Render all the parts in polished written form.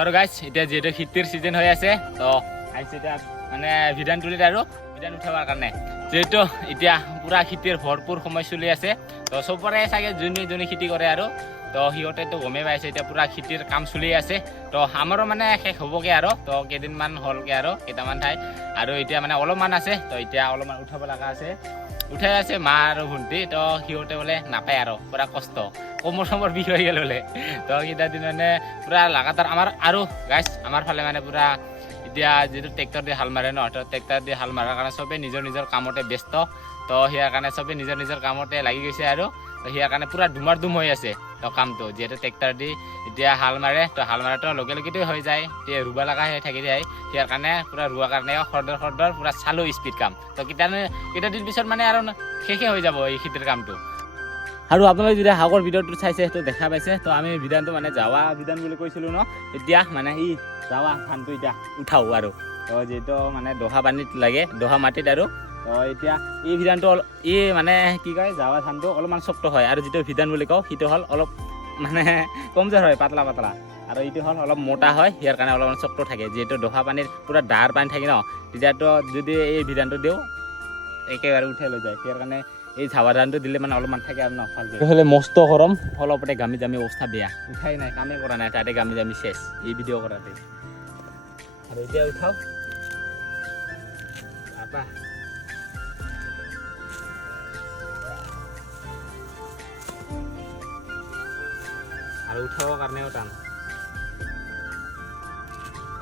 আৰু গাইজ এতিয়া যিহেতু শীতৰ চিজন হৈ আছে তো আহিছে এতিয়া মানে ভিধান তুলিত আৰু ভিধান উঠাবৰ কাৰণে যিহেতু এতিয়া পুৰা খেতিৰ ভৰপূৰ সময় চলি আছে তো চবৰে চাগে যোনে খেতি কৰে আৰু তো সিহঁতেতো গমেই পাইছে এতিয়া পুৰা খেতিৰ কাম চলি আছে তো আমাৰো মানে শেষ হ'বগৈ আৰু তো কেইদিনমান হ'লগৈ আৰু কেইটামান ঠাই আৰু এতিয়া মানে অলপমান আছে তো এতিয়া অলপমান উঠাব লগা আছে উঠাই আছে মা আৰু ভণ্টি তো সিহঁতে বোলে নাপায় আৰু পুৰা কষ্ট কোমৰ চমৰ বিষ হৈ গ'ল বোলে তো কেইটা দিন মানে পুৰা লাগাতাৰ আমাৰ আৰু গাইজ আমাৰ ফালে মানে পুৰা এতিয়া যিটো ট্ৰেক্টৰ দি হাল মাৰে ন তো ট্ৰেক্টৰ দি হাল মাৰাৰ কাৰণে চবেই নিজৰ কামতে ব্যস্ত তো সেয়াৰ কাৰণে চবেই নিজৰ কামতে লাগি গৈছে আৰু সেয়াৰ কাৰণে পুৰা ধুমাৰ হৈ আছে তো কামটো যিহেতু ট্ৰেক্টৰ দি এতিয়া হাল মাৰে তো হাল মাৰাটো লগেতো হৈ যায় এতিয়া ৰুব লগা হৈ থাকি যায় সেয়াৰ কাৰণে পুৰা ৰোৱাৰ কাৰণে খৰদৰ পুৰা চালো স্পীড কাম তো কেইটা দিন পিছত মানে আৰু শেষে হৈ যাব এই খেতিৰ কামটো আৰু আপোনালোকে যদি আগৰ ভিডিঅ'টো চাইছে সেইটো দেখা পাইছে তো আমি বিধানটো মানে জাৱা বিধান বুলি কৈছিলোঁ ন এতিয়া মানে ই জাৱা ধানটো এতিয়া উঠাওঁ আৰু তো যিহেতু মানে দহা পানীত লাগে দহা মাটিত আৰু তো এতিয়া এই বিধানটো এই মানে কি কয় জাৱা ধানটো অলপমান চফ্ট হয় আৰু যিটো বিধান বুলি কওঁ সেইটো হ'ল অলপ মানে কমজোৰ হয় পাতলা আৰু এইটো হ'ল অলপ মোটা হয় ইয়াৰ কাৰণে অলপমান চফ্ট থাকে যিহেতু দহা পানীৰ পুৰা ডাঁৰ পানী থাকে ন তেতিয়াতো যদি এই বিধানটো দিওঁ একেবাৰে উঠাই লৈ যায় ইয়াৰ কাৰণে এই জাৱা ধানটো দিলে মানে অলপমান থাকে আৰু ন ভালকৈ মস্ত গৰম অলপতে গামি অৱস্থা বেয়া উঠাই নাই কামেই কৰা নাই তাতে গামি চেচ এই ভিডিঅ' কৰাতে আৰু এতিয়া উঠাও আপা আৰু উঠাবৰ কাৰণেও টান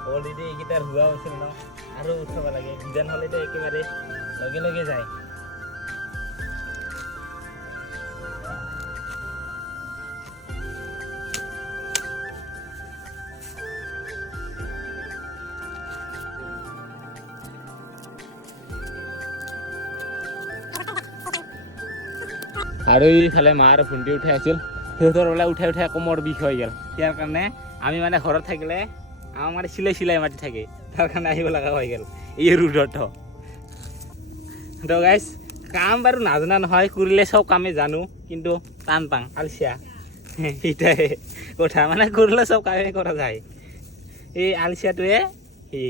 অলৰেডি এইকেইটাৰ হোৱা হৈছিল ন আৰু উঠাব লাগে বিধান হ'লেতো একেবাৰে লগে যায় আৰু এইফালে মা আৰু ভণ্টি উঠাই আছিল সিহঁতৰ বোলে উঠাই কোমৰ বিষ হৈ গ'ল ইয়াৰ কাৰণে আমি মানে ঘৰত থাকিলে আমাক মানে চিলাই মাতি থাকে তাৰ কাৰণে আহিব লগা হৈ গ'ল এই ৰ'দত তো গাইজ কাম বাৰু নাজানা নহয় কৰিলে চব কামেই জানো কিন্তু টান পাং আলচিয়া সেইটাই কথা মানে কৰিলে চব কামেই কৰা যায় এই আলচিয়াটোৱে সি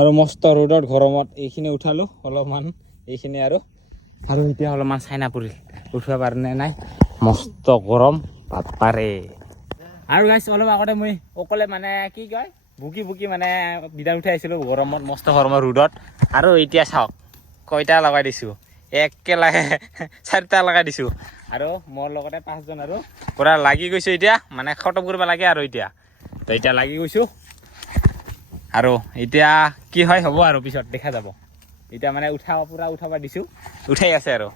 আৰু মস্ত ৰ'দত গৰমত এইখিনি উঠালোঁ অলপমান এইখিনি আৰু এতিয়া অলপমান চাইনা পৰিল উঠিব পাৰে নাই মস্ত গৰম বাপাৰে আৰু গাইছ অলপ আগতে মই অকলে মানে কি কয় বুকি মানে বিধান উঠাই আহিছিলোঁ গৰমত মস্ত গৰমৰ ৰ'দত আৰু এতিয়া চাওক কয়টা লগাই দিছোঁ একেলগে 4টা লগাই দিছোঁ আৰু মোৰ লগতে 5জন আৰু পূৰা লাগি গৈছোঁ এতিয়া মানে খতম কৰিব লাগে আৰু এতিয়া লাগি গৈছোঁ আৰু এতিয়া কি হয় হ'ব আৰু পিছত দেখা যাব এতিয়া মানে পুৰা উঠাব দিছোঁ উঠাই আছে আৰু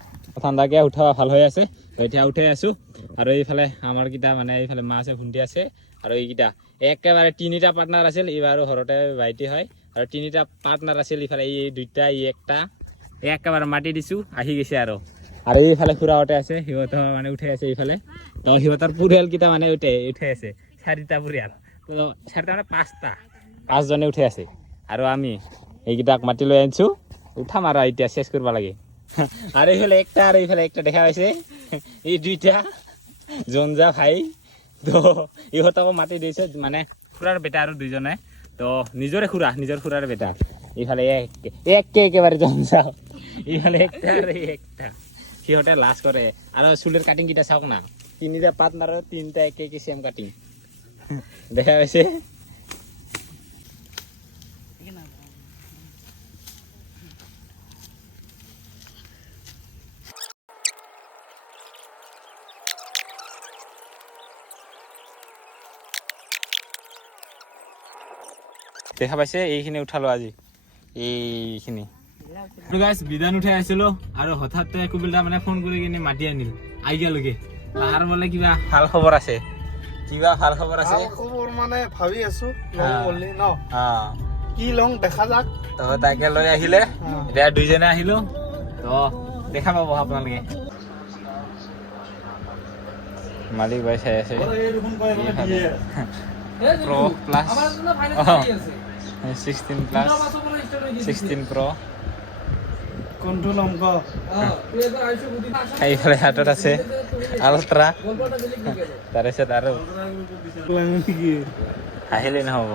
ঠাণ্ডাকৈ উঠাব ভাল হৈ আছে এতিয়া উঠাই আছোঁ আৰু এইফালে আমাৰ কেইটা মানে এইফালে মা আছে ভণ্টি আছে আৰু এইকেইটা একেবাৰে 3টা পাৰ্টনাৰ আছিল এইবাৰো ঘৰতে ভাইটি হয় আৰু 3টা পাৰ্টনাৰ আছিল ইফালে এই 2টা এই একটা একেবাৰে মাটি দিছোঁ আহি গৈছে আৰু এইফালে খুৰাহঁতে আছে সিহঁতৰ মানে উঠাই আছে এইফালে তো সিহঁতৰ পৰিয়ালকেইটা মানে উঠাই আছে 4টা পৰিয়াল তো 4টা মানে 5জনে উঠাই আছে আৰু আমি এইকেইটাক মাতি লৈ আনিছোঁ উঠাম আৰু এতিয়া চেছ কৰিব লাগে আৰু এইফালে একটা দেখা পাইছে এই 2টা জঞ্জা ভাই তো ইহঁতকো মাতি দিছে মানে খুৰাৰ বেটা আৰু 2জনে তো নিজৰ খুৰাৰ বেটা এইফালে একেবাৰে জঞ্জা এইফালে একটা আৰু একটা সিহঁতে লাজ কৰে আৰু চুলিৰ কাটিংকেইটা চাওক না 3টা পাৰ্টনাৰ 3টা একে চেম কাটিং দেখা পাইছে দেখা পাইছে এইখিনি উঠালো আজি এইখিনি বিধান উঠাই আছিলো আৰু হঠাৎ কুবিলদা মানে ফোন কৰি কিনে মাতি আনিল আইগালৈকে তাৰ বোলে কিবা ভাল খবৰ আছে খবৰ মানে ভাবি আছো কি লং দেখা যাক তো তাকে লৈ আহিলে এতিয়া দুইজনে আহিলো তো দেখা পাব আপোনালোকে মালিক ভাই চাই আছে Pro Plus 16 Plus 16 Pro কোনটো লং ক এইফালে হাতত আছে আলট্ৰা তাৰপিছত আৰু নেকি আহিলে নহ'ব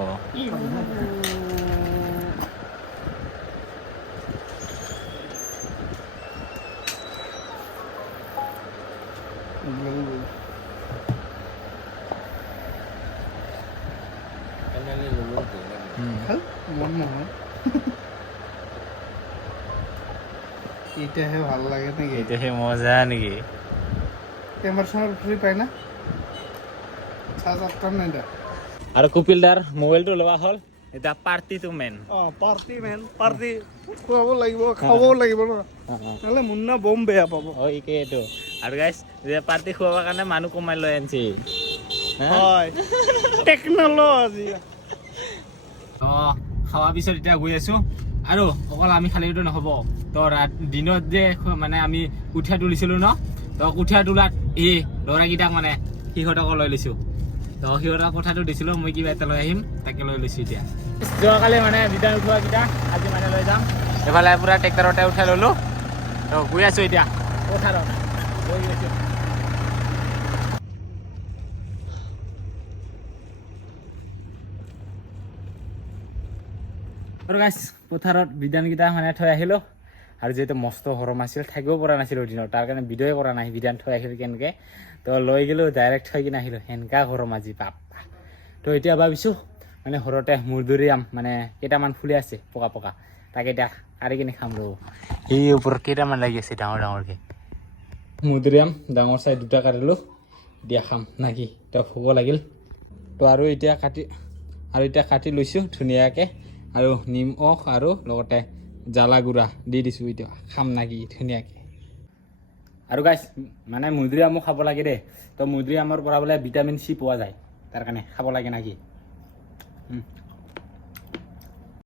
মন নহয় এতিয়াহে ভাল লাগে নেকি এতিয়াহে মজা নেকি কেমেৰা চেমেৰা ফ্ৰী পাই না চাৰ্জ আফটাৰ নাই দা আৰু কপিলদাৰ মোবাইলটো লোৱা হ'ল এতিয়া পাৰ্টিটো মেন পাৰ্টি মেন পাৰ্টি খুৱাব লাগিব খাবও লাগিব ন নহ'লে মুন্না বম বেয়া পাব এইটো আৰু গাইছ যে পাৰ্টি খুৱাবৰ কাৰণে মানুহ কমাই লৈ আনিছে হয় টেকন'লজি খোৱাৰ পিছত এতিয়া গৈ আছো আৰু অকল আমি খালেতো নহ'ব তো দিনত যে মানে আমি কঠীয়া তুলিছিলোঁ ন তো কঠীয়া তোলাত এই ল'ৰাকেইটাক মানে সিহঁতকো লৈ লৈছোঁ তো সিহঁতক কথাটো দিছিলোঁ মই কিবা এটা লৈ আহিম তাকে লৈ লৈছোঁ এতিয়া যোৱাকালি মানে বিধান উঠোৱাকেইটা আজি মানে লৈ যাম এইফালে পূৰা ট্ৰেক্টৰতে উঠাই ল'লোঁ তো গৈ আছোঁ এতিয়া পথাৰত গৈ গৈছোঁ আৰু গাইছ পথাৰত বিধানকেইটা মানে থৈ আহিলোঁ আৰু যিহেতু মস্ত গৰম আছিল থাকিব পৰা নাছিলোঁ দিনত তাৰ কাৰণে ভিডিঅ'ই কৰা নাই বিধান থৈ আহিলোঁ কেনেকৈ তো লৈ গ'লোঁ ডাইৰেক্ট থৈ কিনে আহিলোঁ সেনেকা গৰম আজি বাপ তো এতিয়া ভাবিছোঁ মানে ঘৰতে মধুৰিআম মানে কেইটামান ফুলি আছে পকা পকা তাকে এতিয়া কাঢ়ি কিনে খাম ৰ'ব সেই ওপৰত কেইটামান লাগি আছে ডাঙৰ ডাঙৰকৈ মধুৰিআম ডাঙৰ চাই দুটা কাটিলোঁ এতিয়া খাম নাকি তো ভোক লাগিল তো আৰু এতিয়া কাটি লৈছোঁ ধুনীয়াকৈ আৰু নিমখ আৰু লগতে জ্বালা গুড়া দি দিছোঁ এতিয়া খাম নাকি ধুনীয়াকৈ আৰু গাইছ মানে মধুৰিআমো খাব লাগে দেই তো মধুৰিআমৰ পৰা বোলে ভিটামিন চি পোৱা যায় তাৰ কাৰণে খাব লাগে নাকি